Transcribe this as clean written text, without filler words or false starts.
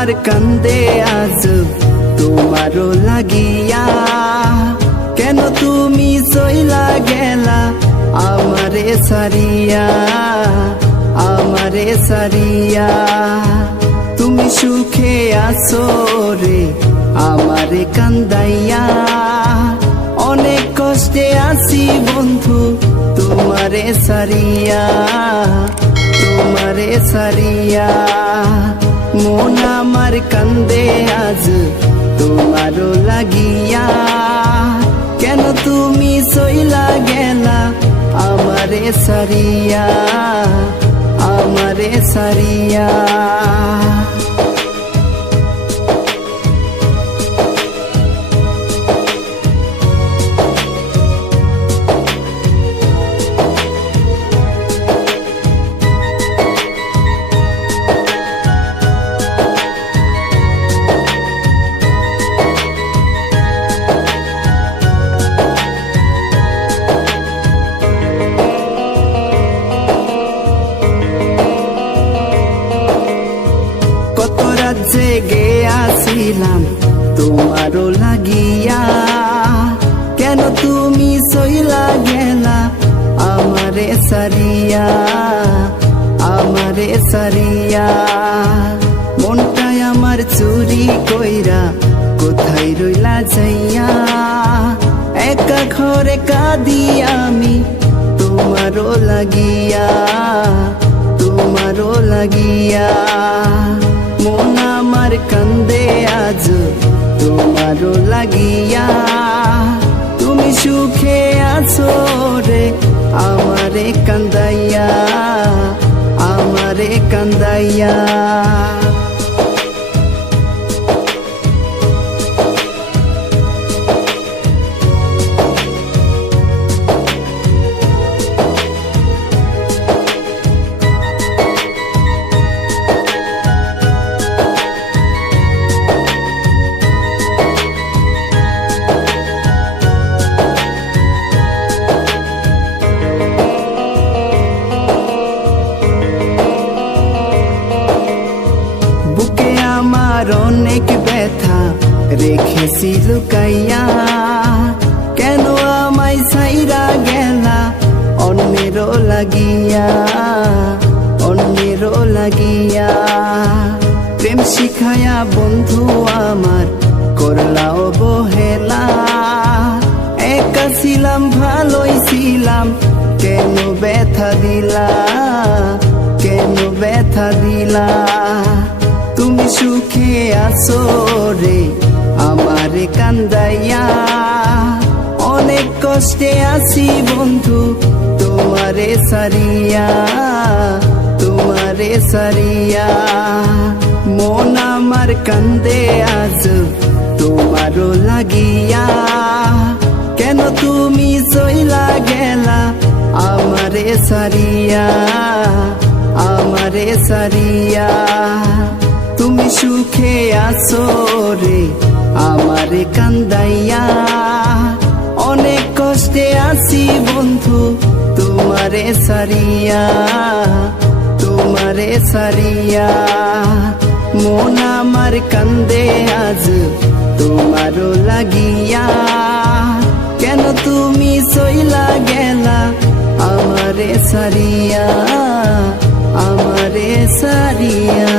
আমার কান্দে আজ তোমারও লাগিয়া, কেন তুমি চইলা গেলা আমারে সারিয়া, আমারে সারিয়া। তুমি সুখে আছো রে আমারে কান্দাইয়া, অনেক কষ্টে আছি বন্ধু তোমারে সারিয়া, তোমারে সারিয়া। মন আমার কান্দে আজ তোমারও লাগিয়া, কেন তুমি চইলা গেলা আমারে সারিয়া, আমারে সারিয়া। জেগে আসিলাম তোমারও লাগিয়া, কেন তুমি চইলা গেলা আমারে সারিয়া, আমারে সারিয়া। মনটাই আমার চুরি কইরা কোথায় রইলা যাইয়া, একা ঘরে কাঁদি আমি তোমারও লাগিয়া, তোমারও লাগিয়া। মন আমার কান্দে আজ তোমারও লাগিয়া, তুমি সুখে আছো রে আমারে কান্দাইয়া, আমারে কান্দাইয়া। অনেক ব্যথা রেখেছি লুকাইয়া, কেন আমায় সাইরা গেলা অন্যেরও লাগিয়া, অন্যেরও লাগিয়া। প্রেম শিখায়া বন্ধু আমার করলা অবহেলা, একা ছিলাম ভালোই ছিলাম কেন ব্যথা দিলা, কেন ব্যথা দিলা। তুমি সুখে আছো রে আমারে কান্দাইয়া, অনেক কষ্টে আছি বন্ধু তোমারে সারিয়া, তোমারে সারিয়া। মন আমার কান্দে আজ তোমারও লাগিয়া, কেন তুমি চইলা গেলা আমারে সারিয়া, আমারে সারিয়া। তুমি সুখে আছো রে আমারে কান্দাইয়া, অনেক কষ্টে আছি বন্ধু তোমারে সারিয়া, তোমারে সারিয়া। মন আমার কান্দে আজ তোমারও লাগিয়া, কেন তুমি চইলা গেলা আমারে সারিয়া, আমারে সারিয়া।